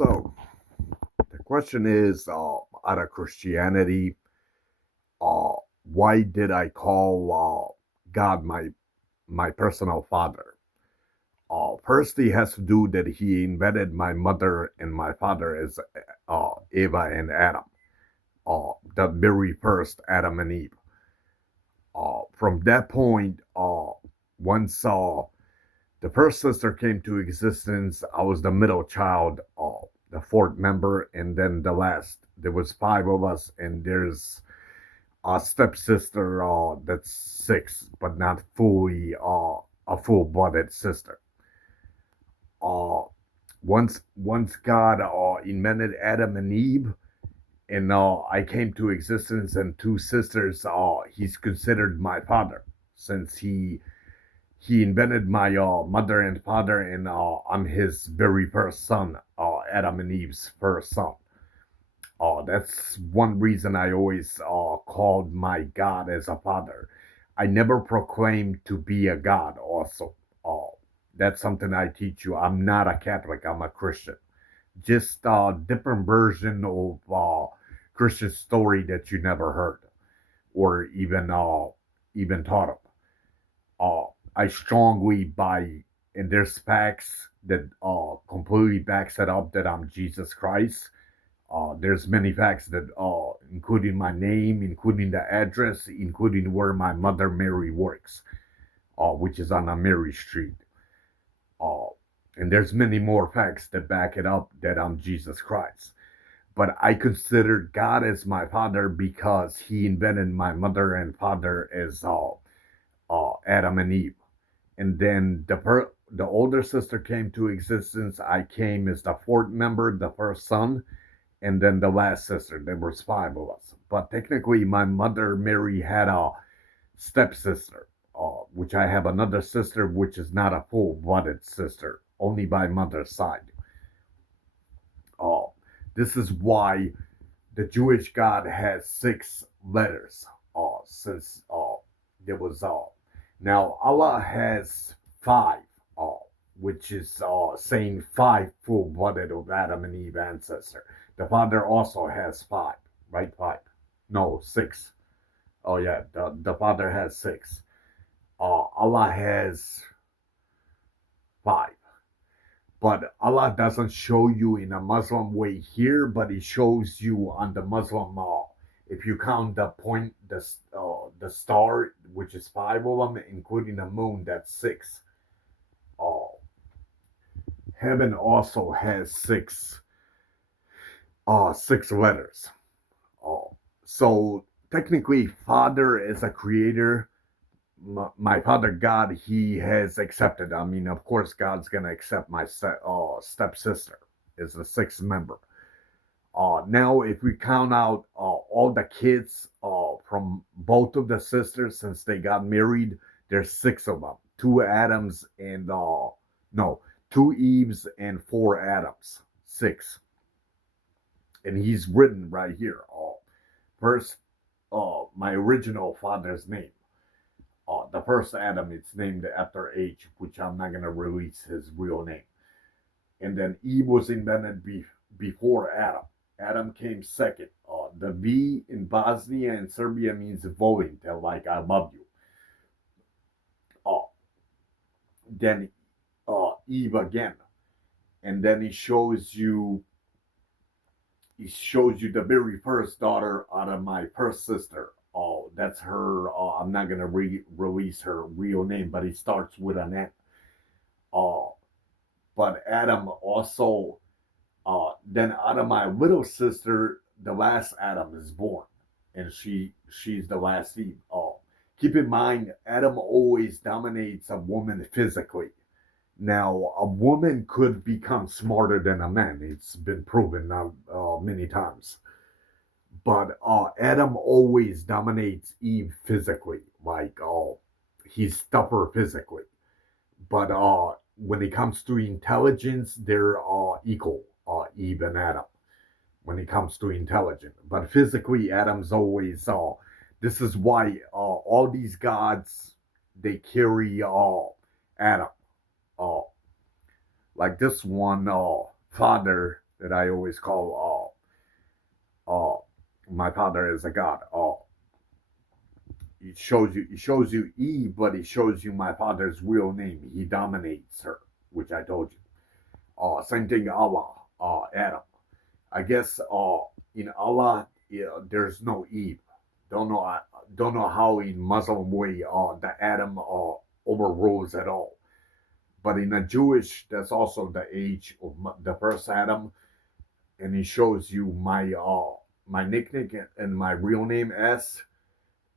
So the question is, out of Christianity, uh, why did I call God my personal father? First, he has to do that he invented my mother and my father as Eva and Adam, the very first Adam and Eve. From that point, once the first sister came to existence, I was the middle child, the fourth member, and then the last. There was five of us, and there's a stepsister that's six, but not fully a full-blooded sister. Uh, once God invented Adam and Eve, and I came to existence, and two sisters, he's considered my father since he invented my mother and father, and I'm his very first son, Adam and Eve's first son. That's one reason I always called my God as a father. I never proclaimed to be a God, also. Uh, that's something I teach you. I'm not a Catholic, I'm a Christian. Just a different version of Christian story that you never heard or even thought of. I strongly buy, and there's facts that completely backs it up that I'm Jesus Christ. There's many facts that, including my name, including the address, including where my mother Mary works, which is on a Mary Street. Uh, and there's many more facts that back it up that I'm Jesus Christ. But I consider God as my father because He invented my mother and father as Adam and Eve. And then the older sister came to existence. I came as the fourth member, the first son, and then the last sister. There was five of us. But technically, my mother Mary had a stepsister, which I have another sister, which is not a full-blooded sister, only by mother's side. Uh, this is why the Jewish God has six letters. Since there was now Allah has five, uh, which is saying five full-blooded of Adam and Eve ancestor. The Father also has five, right? Five, no, six. Oh yeah, the Father has six. Allah has five. But Allah doesn't show you in a Muslim way here, but He shows you on the Muslim if you count the point, the star, which is five of them, including the moon, that's six. Uh, Heaven also has six letters. Uh, so technically, Father is a creator. My father God, he has accepted. I mean, of course, God's gonna accept my stepsister as the sixth member. Now, if we count out all the kids from both of the sisters since they got married, there's six of them. Two Adams and no, two Eves and four Adams. Six, and he's written right here. First, my original father's name. The first Adam, it's named after H, which I'm not gonna release his real name. And then Eve was invented before Adam. Adam came second. The V in Bosnia and Serbia means volite, like I love you. Uh, then Eve again, and then he shows you the very first daughter out of my first sister. Oh, that's her. I'm not gonna release her real name, but it starts with an N. Uh, but Adam also, then out of my little sister, the last Adam is born, and she's the last Eve. Keep in mind, Adam always dominates a woman physically. Now, a woman could become smarter than a man. It's been proven now many times. But Adam always dominates Eve physically, like he's tougher physically. But when it comes to intelligence, they're equal, Eve and Adam, when it comes to intelligence. But physically, Adam's always. This is why all these gods they carry Adam. Uh, like this one father. that I always call my father as a god. He shows you Eve, but he shows you my father's real name. He dominates her, which I told you. Same thing Allah, Adam. I guess in Allah, yeah, there's no Eve. Don't know how in Muslim way the Adam overrules at all. But in a Jewish, that's also the age of the first Adam, and he shows you my nickname and my real name as,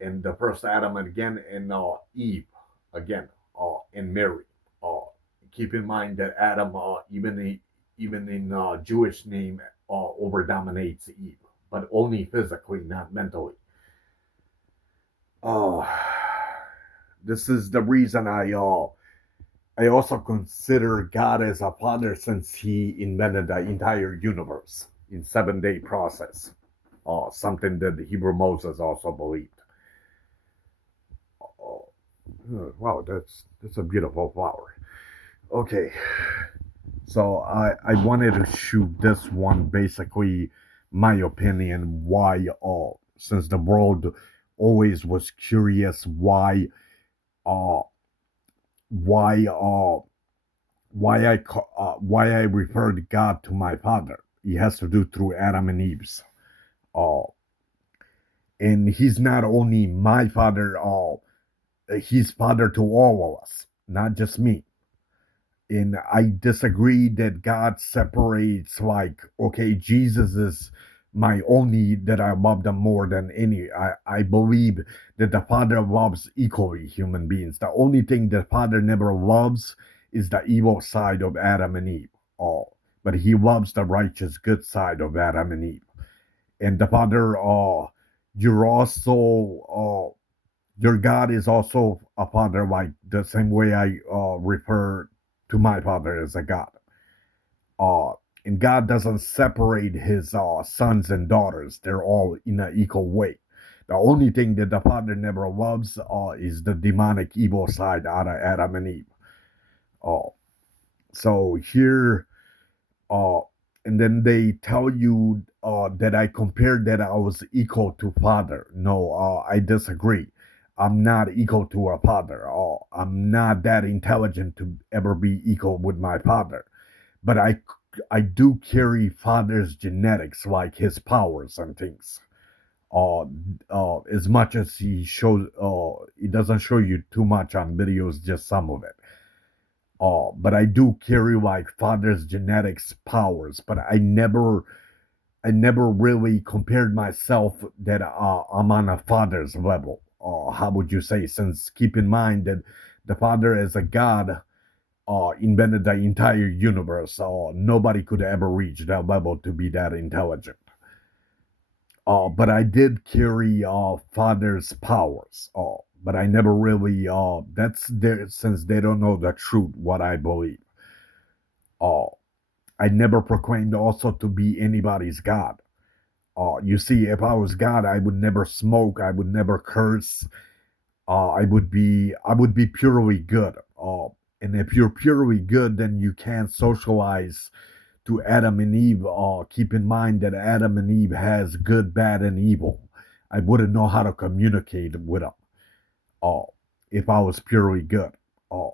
and the first Adam again, and Eve again, and Mary. Uh, Keep in mind that Adam, even in Jewish name, over dominates Eve, but only physically, not mentally. Uh, this is the reason I also consider God as a father since he invented the entire universe in 7 day process. Something that the Hebrew Moses also believed. Oh, wow, that's a beautiful flower. Okay, so I wanted to shoot this one basically my opinion why since the world always was curious uh why why I referred God to my father. It has to do through Adam and Eve's. Uh, and he's not only my father, he's father to all of us, not just me. And I disagree that God separates, like, okay, Jesus is my only, that I love them more than any. I believe that the Father loves equally human beings. The only thing the Father never loves is the evil side of Adam and Eve. Oh, but he loves the righteous, good side of Adam and Eve. And the Father, you're also, your God is also a Father, like the same way I refer to my Father as a God. Uh, and God doesn't separate his sons and daughters. They're all in an equal way. The only thing that the Father never loves is the demonic evil side out of Adam and Eve. Uh, so here, uh, and then they tell you that I compared that I was equal to Father. No, I disagree. I'm not equal to a father. I'm not that intelligent to ever be equal with my father. But I do carry father's genetics, like his powers and things. As much as he doesn't show you too much on videos, just some of it. But I do carry like father's genetics powers, but I never really compared myself that I'm on a father's level. How would you say? Since keep in mind that the father as a god invented the entire universe, nobody could ever reach that level to be that intelligent. But I did carry father's powers. But I never really. That's there since they don't know the truth. What I believe. Uh, I never proclaimed also to be anybody's god. You see, if I was God, I would never smoke. I would never curse. I would be purely good. And if you're purely good, then you can't socialize to Adam and Eve. Keep in mind that Adam and Eve has good, bad, and evil. I wouldn't know how to communicate with them. Uh, if I was purely good. Uh,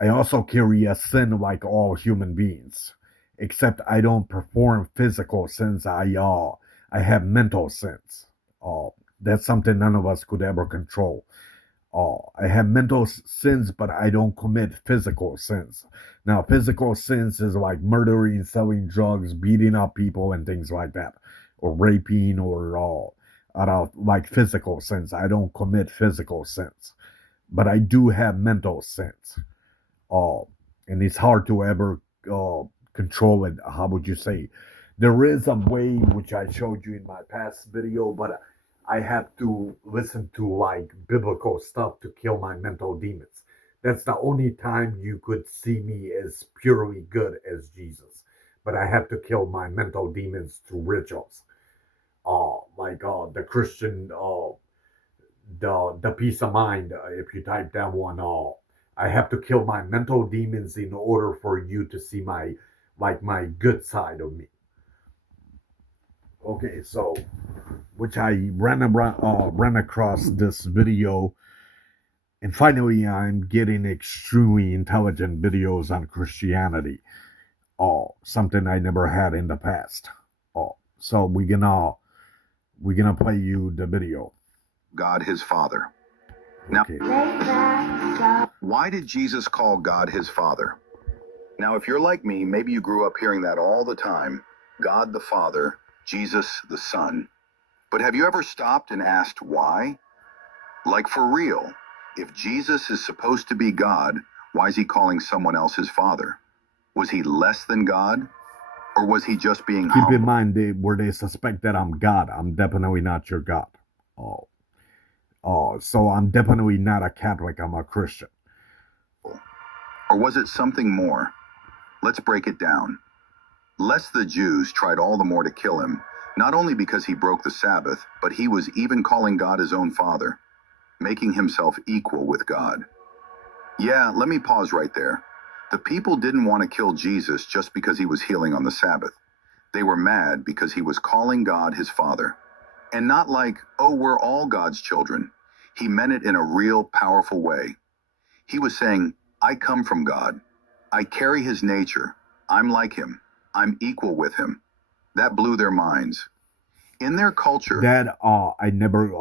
I also carry a sin like all human beings, except I don't perform physical sins. I have mental sins. Uh, that's something none of us could ever control. I have mental sins, but I don't commit physical sins. Now, physical sins is like murdering, selling drugs, beating up people, and things like that, or raping, or like physical sins. I don't commit physical sins, but I do have mental sins. uh, and it's hard to ever uh, control it. How would you say? There is a way which I showed you in my past video, but I have to listen to like biblical stuff to kill my mental demons. That's the only time you could see me as purely good as Jesus. But I have to kill my mental demons through rituals. Like the Christian the peace of mind. If you type that one, I have to kill my mental demons in order for you to see my like my good side of me. Okay, so which I ran across this video, and finally I'm getting extremely intelligent videos on Christianity. Oh, something I never had in the past. Oh, so we're gonna play you the video. God his Father. Now, Okay. why did Jesus call God his Father? Now, if you're like me, maybe you grew up hearing that all the time. God the Father, Jesus the Son. But have you ever stopped and asked why? Like for real, if Jesus is supposed to be God, why is he calling someone else his Father? Was he less than God? Or was he just being Keep in humble? mind where they suspect that I'm God. I'm definitely not your God. Oh, so I'm definitely not a Catholic. I'm a Christian. Or was it something more? Let's break it down. Lest the Jews tried all the more to kill him, not only because he broke the Sabbath, but he was even calling God his own Father, making himself equal with God. Yeah, let me pause right there. The people didn't want to kill Jesus just because he was healing on the Sabbath. They were mad because he was calling God his Father. And not like, oh, we're all God's children. He meant it in a real, powerful way. He was saying, I come from God. I carry his nature. I'm like him. I'm equal with him. That blew their minds. In their culture, That I never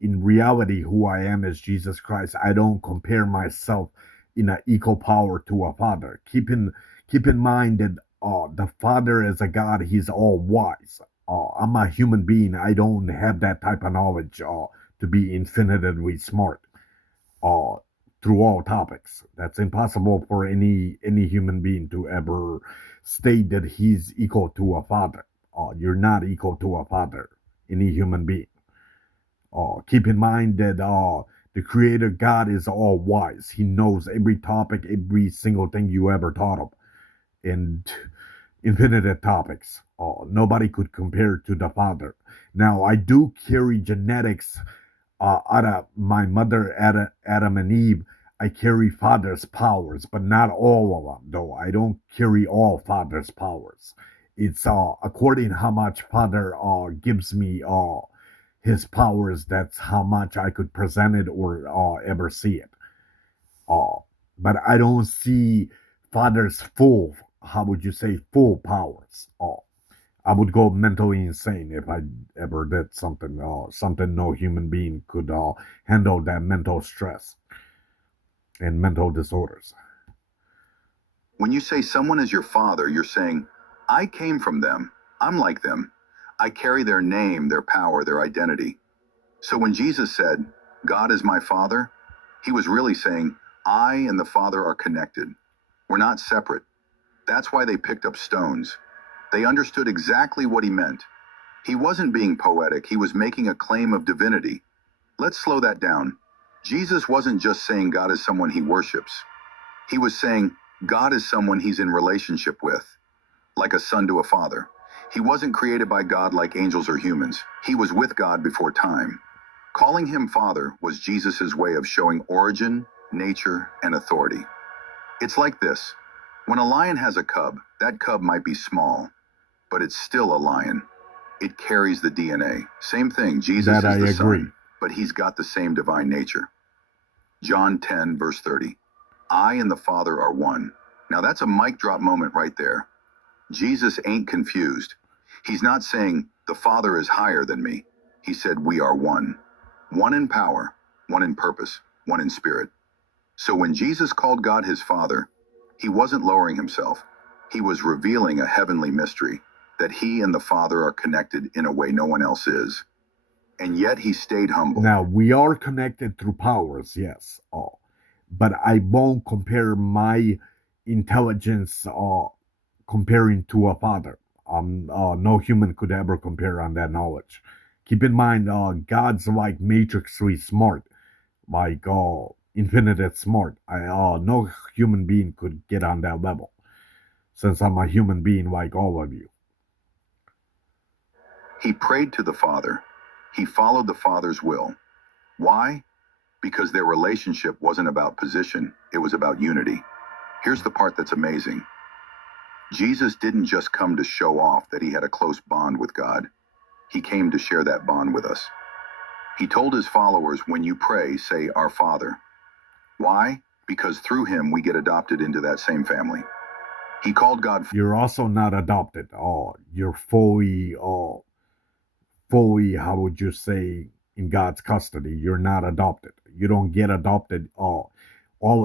in reality who I am is Jesus Christ. I don't compare myself in an equal power to a father. Keep in mind that the Father is a God. He's all wise. I'm a human being. I don't have that type of knowledge to be infinitely smart uh, through all topics. That's impossible for any human being to ever state that he's equal to a father. You're not equal to a father, any human being. Keep in mind that the Creator God is all wise. He knows every topic, every single thing you ever taught him, and infinite topics. Nobody could compare to the Father. Now, I do carry genetics out of my mother, Adam and Eve. I carry Father's powers, but not all of them, though. I don't carry all Father's powers. It's according how much Father gives me his powers. That's how much I could present it or ever see it. Uh, but I don't see Father's full. How would you say full powers? I would go mentally insane if I ever did something no human being could handle, that mental stress and mental disorders. when you say someone is your father, you're saying, I came from them. I'm like them. I carry their name, their power, their identity. So when Jesus said, God is my Father, he was really saying, I and the Father are connected. We're not separate. That's why they picked up stones. They understood exactly what he meant. He wasn't being poetic, he was making a claim of divinity. Let's slow that down. Jesus wasn't just saying God is someone he worships. He was saying God is someone he's in relationship with, like a son to a father. He wasn't created by God like angels or humans. He was with God before time. Calling him Father was Jesus' way of showing origin, nature, and authority. It's like this. When a lion has a cub, that cub might be small, but it's still a lion. It carries the DNA. Same thing, Jesus That I is the agree. Son, but he's got the same divine nature. John 10, verse 30. I and the Father are one. Now that's a mic drop moment right there. Jesus ain't confused. He's not saying the Father is higher than me. He said we are one. One in power, one in purpose, one in spirit. So when Jesus called God his Father, he wasn't lowering himself. He was revealing a heavenly mystery, that he and the Father are connected in a way no one else is. And yet he stayed humble. Now we are connected through powers, yes. But I won't compare my intelligence comparing to a father. No human could ever compare on that knowledge. Keep in mind, God's like matrixly smart, like infinite smart. No human being could get on that level, since I'm a human being like all of you. He prayed to the Father. He followed the Father's will. Why? Because their relationship wasn't about position, it was about unity. Here's the part that's amazing. Jesus didn't just come to show off that he had a close bond with God. He came to share that bond with us. He told his followers, when you pray, say, Our Father. Why? Because through him we get adopted into that same family. He called God. You're also not adopted. You're fully, how would you say, in God's custody. You're not adopted. You don't get adopted. All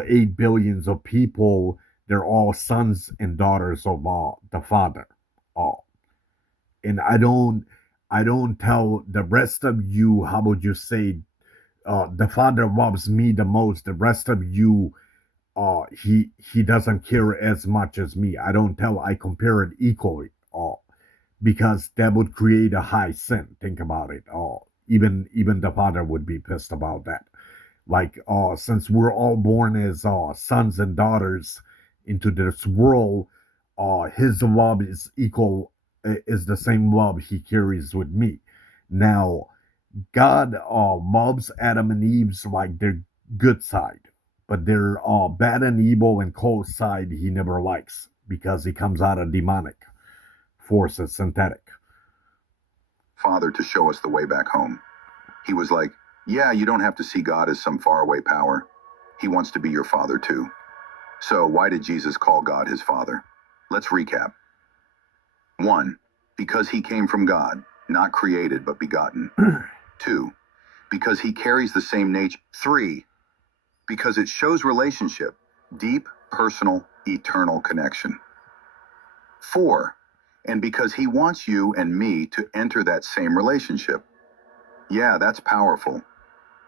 8 billions of people, they're all sons and daughters of the Father. And I don't tell the rest of you, how would you say, the Father loves me the most. The rest of you, he doesn't care as much as me. I don't tell. I compare it equally. Because that would create a high sin. Think about it. Even the Father would be pissed about that. Like, since we're all born as sons and daughters into this world, his love is equal, is the same love he carries with me. Now, God loves Adam and Eve's like their good side, but their bad and evil and cold side he never likes because he comes out of demonic forces, synthetic. Father to show us the way back home. He was like, yeah, you don't have to see God as some faraway power. He wants to be your father too. So why did Jesus call God his father? Let's recap. 1, because he came from God, not created but begotten. 2, because he carries the same nature. 3, because it shows relationship, deep, personal, eternal connection. 4, and because he wants you and me to enter that same relationship. Yeah, that's powerful.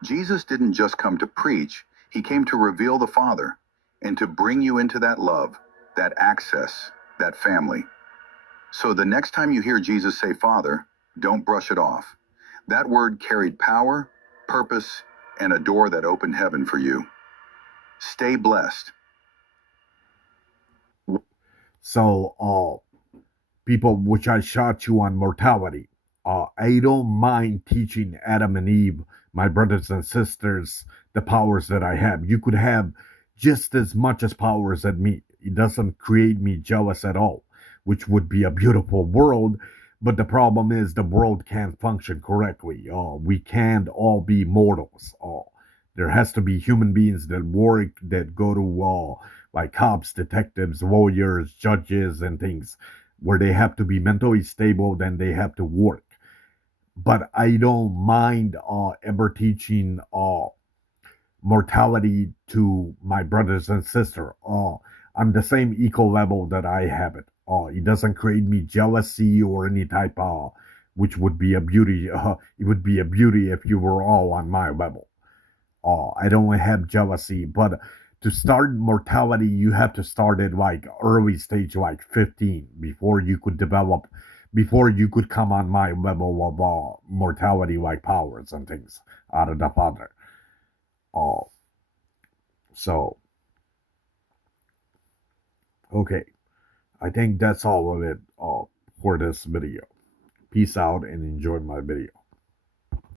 Jesus didn't just come to preach, he came to reveal the Father and to bring you into that love, that access, that family. So the next time you hear Jesus say Father, don't brush it off. That word carried power, purpose, and a door that opened heaven for you. Stay blessed. So, people, which I shot you on mortality, I don't mind teaching Adam and Eve, my brothers and sisters, the powers that I have. You could have just as much as powers as me. It doesn't create me jealous at all, which would be a beautiful world. But the problem is the world can't function correctly. We can't all be mortals. There has to be human beings that work, that go to like cops, detectives, lawyers, judges, and things where they have to be mentally stable, then they have to work. But I don't mind ever teaching mortality to my brothers and sisters. I'm the same equal level that I have it. It doesn't create me jealousy or any type of, which would be a beauty. It would be a beauty if you were all on my level. I don't have jealousy, but to start mortality, you have to start at like early stage, like 15, before you could develop, before you could come on my level of mortality, like powers and things out of the Father. Uh, so, okay, I think that's all of it for this video. Peace out and enjoy my video.